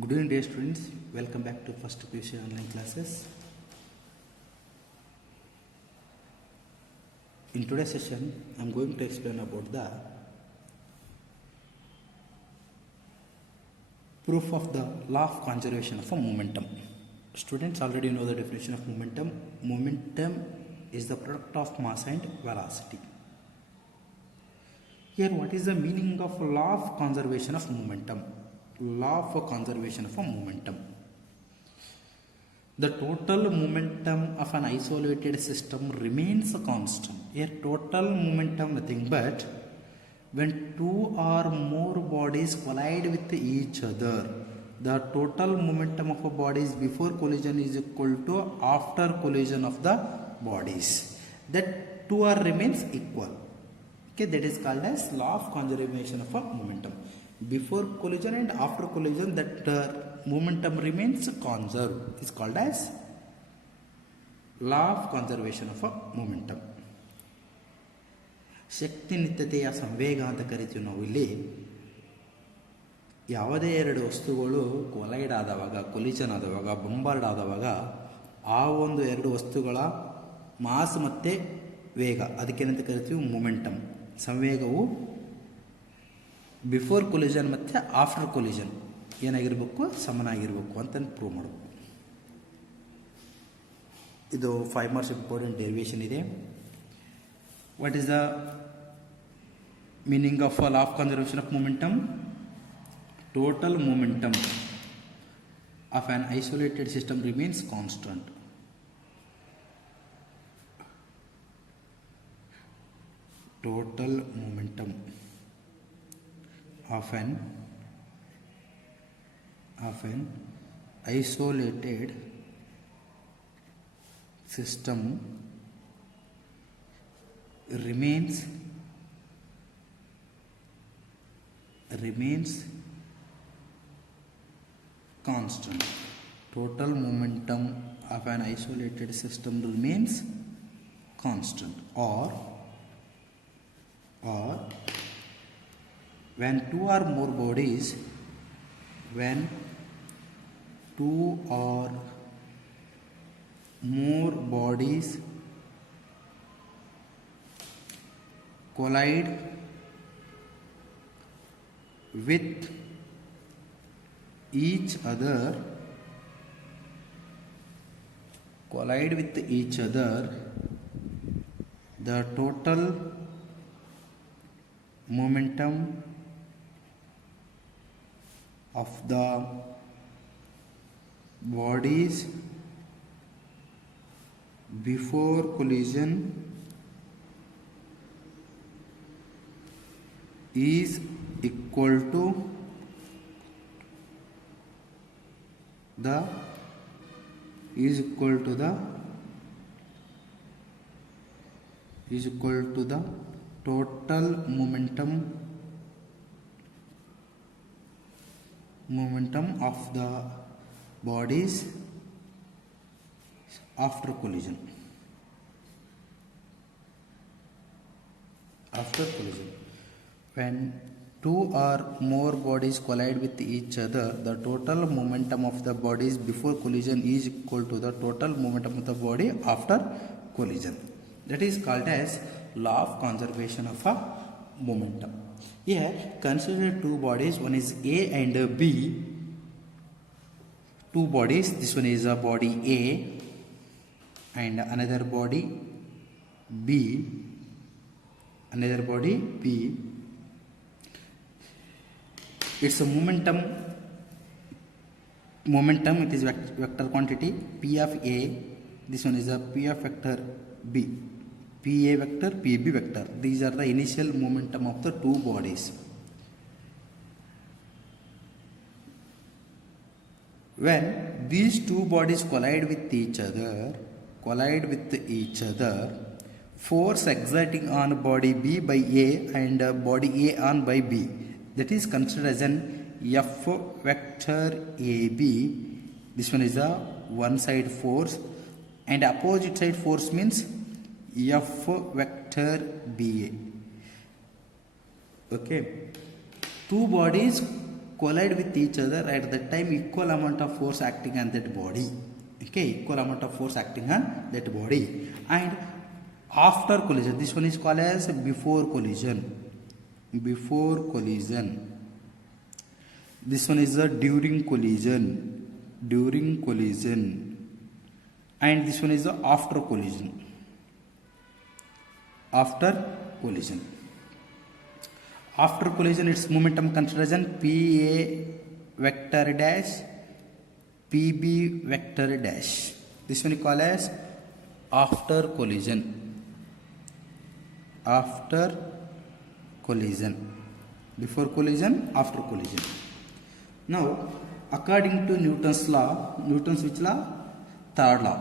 Good evening, dear students. Welcome back to first PUC online classes. In today's session, I am going to explain about the proof of the law of conservation of a momentum. Students already know the definition of momentum. Momentum is the product of mass and velocity. Here, what is the meaning of law of conservation of momentum? Law for conservation of a momentum. The total momentum of an isolated system remains constant. Here total momentum nothing but when two or more bodies collide with each other, the total momentum of a bodies before collision is equal to after collision of the bodies. That two are remains equal. Okay, that is called as law of conservation of a momentum. Before collision and after collision, that momentum remains conserved is called as law of conservation of a momentum. ಶಕ್ತಿ ನಿತ್ಯತೆಯ ಸಂವೇಗ ಅಂತ ಕರಿತೀವಿ ನಾವು. ಇಲ್ಲಿ ಯಾವುದೇ ಎರಡು ವಸ್ತುಗಳು collide ಆದವಾಗ, collision ಆದವಾಗ, ಬಂಬಾರ್ಡ್ ಆದವಾಗ ಆ ಒಂದು ಎರಡು ವಸ್ತುಗಳ ಮಾಸ್ ಮತ್ತು ವೇಗ ಅದಕ್ಕೇನಂತ ಕರಿತೀವಿ ಮೊಮೆಂಟಮ್. ಸಂವೇಗವು ಬಿಫೋರ್ ಕೊಲಿಷನ್ ಮತ್ತು ಆಫ್ಟರ್ ಕೊಲಿಷನ್ ಏನಾಗಿರಬೇಕು, ಸಮನಾಗಿರಬೇಕು ಅಂತ ಪ್ರೂವ್ ಮಾಡಬೇಕು. ಇದು 5 ಮಾರ್ಕ್ಸ್ ಇಂಪಾರ್ಟೆಂಟ್ ಡೆರಿವೇಷನ್ ಇದೆ. What is the meaning of a law of conservation of momentum? Total momentum of an isolated system remains constant. Total momentum of an isolated system remains constant. Total momentum of an isolated system remains constant. Or when two or more bodies collide with each other, the total momentum of the bodies before collision is equal to the total momentum of the bodies after collision. When two or more bodies collide with each other, the total momentum of the bodies before collision is equal to the total momentum of the body after collision. That is called as law of conservation of a momentum. Here consider two bodies, one is A and B. Two bodies, this one is a body A and another body B. It's a momentum, it is vector quantity P of A. This one is a P of vector B, PA vector, PB vector. These are the initial momentum of the two bodies. When these two bodies collide with each other, force exerting on body B by A and body A on by B, that is considered as an F vector AB. This one is a one side force and opposite side force means F vector BA. Okay, two bodies collide with each other, at that time equal amount of force acting on that body. Okay, equal amount of force acting on that body. And after collision, this one is called as before collision. Before collision. This one is the during collision. During collision. And this one is the after collision. After collision. After collision, its momentum consideration PA vector dash, PB vector dash. This one is called as after collision. After collision. Before collision, after collision. Now, according to Newton's law, Newton's which law? Third law.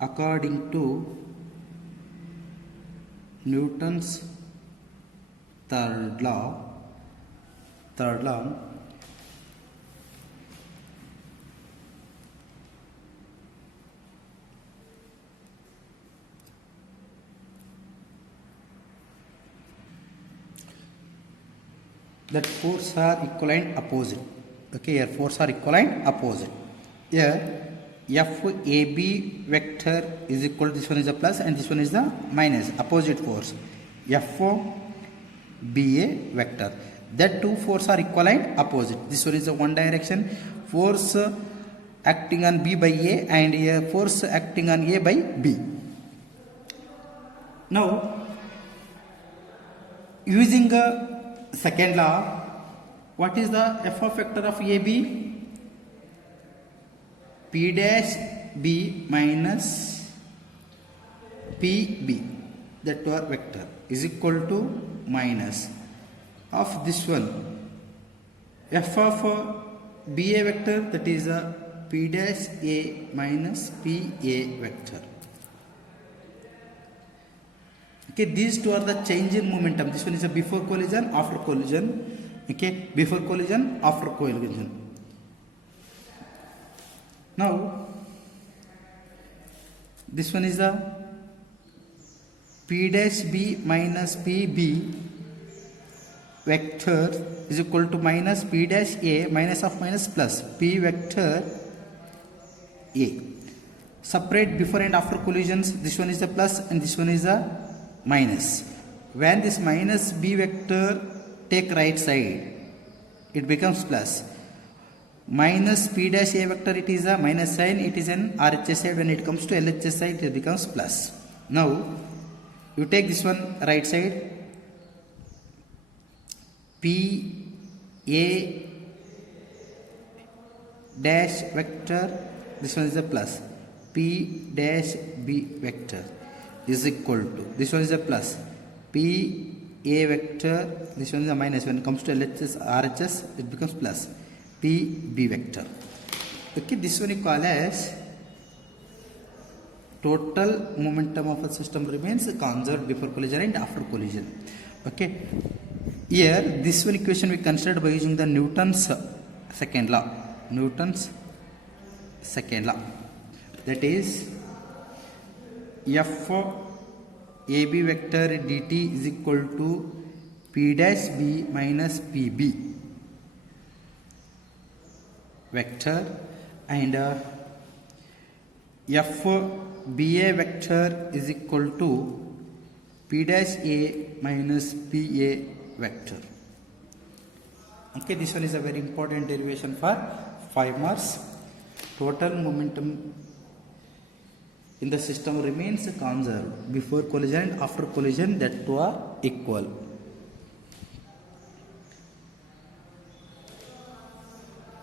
According to Newton's third law, that force are equivalent opposite. Okay, here force are equivalent opposite. Here FAB vector is equal to, this one is a plus and this one is the minus, opposite force. FOBA vector. That two forces are equivalent opposite. This one is the one direction, force acting on B by A and a force acting on A by B. Now, using a second law, what is the F of vector of AB? P dash B minus PB, that were vector, is equal to minus of this one F of BA vector, that is a P dash A minus PA vector. Okay, these two are the change in momentum. This one is a before collision, after collision. Okay, before collision, after collision. Now, this one is the P dash B minus PB vector is equal to minus P dash A minus of minus plus P vector A. Separate before and after collisions. This one is the plus and this one is the minus. When this minus B vector take right side, it becomes plus. Minus P dash A vector, it is a minus sign, it is an RHS side. When it comes to LHS side, it becomes plus. Now, you take this one right side, P A dash vector, this one is a plus, P dash B vector is equal to, this one is a plus, P A vector, this one is a minus. When it comes to LHS, RHS, it becomes plus, P B vector. Okay, this one is called as total momentum of a system remains conserved before collision and after collision. Okay, here this one equation we considered by using the Newton's second law. Newton's second law, that is F AB vector dt is equal to P dash B minus PB vector, and F BA vector is equal to P dash A minus PA vector. Okay, this one is a very important derivation for 5 marks. Total momentum in the system remains conserved before collision and after collision, that two are equal.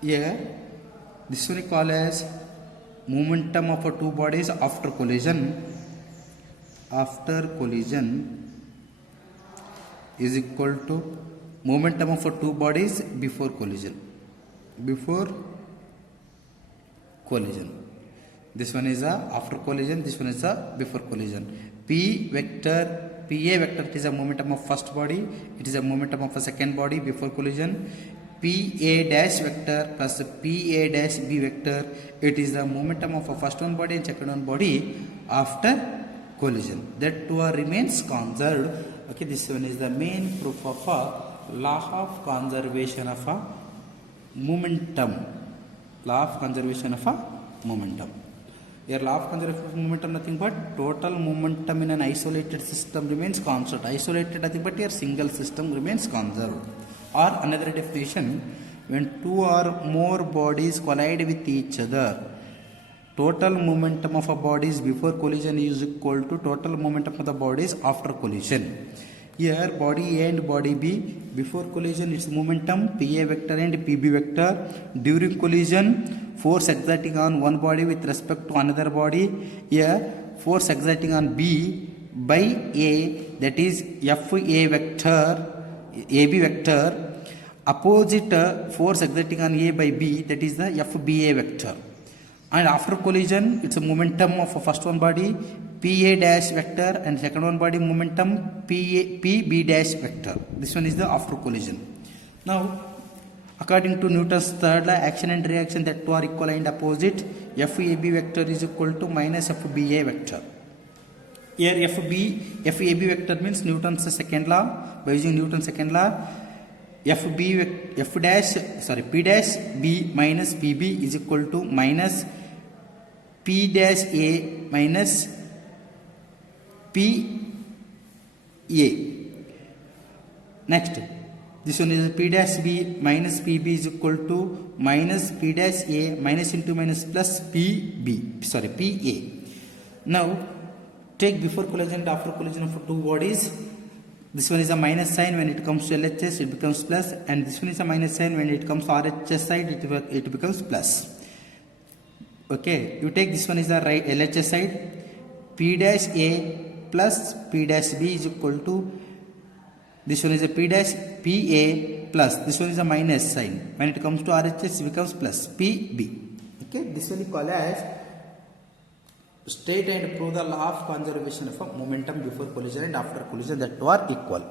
Here, this one is called as momentum of two bodies after collision. After collision is equal to momentum of two bodies before collision. Before collision. This one is a after collision, this one is a before collision. P vector, PA vector, it is a momentum of first body, it is a momentum of a second body before collision. PA dash vector plus PA dash B vector, it is the momentum of a first one body and second one body after collision. That two remains conserved. Okay, this one is the main proof of law of conservation of a momentum. Law of conservation of a momentum. Here law of conservation of momentum nothing but total momentum in an isolated system remains constant. Isolated nothing but your single system remains conserved. Or another definition, when two or more bodies collide with each other, total momentum of a bodies before collision is equal to total momentum of the bodies after collision. Here body A and body B, before collision its momentum PA vector and PB vector. During collision, force exerting on one body with respect to another body. Here force exerting on B by A, that is FA vector, AB vector. Opposite force exerting on A by B, that is the FBA vector. And after collision, it's a momentum of first one body PA dash vector and second one body momentum PB dash vector. This one is the after collision. Now, according to Newton's third law, action and reaction that two are equal and opposite, FAB vector is equal to minus FBA vector. Here FAB vector means Newton's second law. By using Newton's second law, P dash B minus PB is equal to minus P dash A minus P A. Next, this one is P dash B minus PB is equal to minus P dash A minus into minus plus PA. Now, take before collision and after collision of two bodies. This one is a minus sign, when it comes to LHS it becomes plus, and this one is a minus sign, when it comes to RHS side it becomes plus. Okay, you take this one is the right LHS side, P dash A plus P dash B is equal to, this one is a P dash PA plus, this one is a minus sign, when it comes to RHS it becomes plus PB. Okay, this one is called as state and prove the law of conservation of a momentum before collision and after collision that two are equal.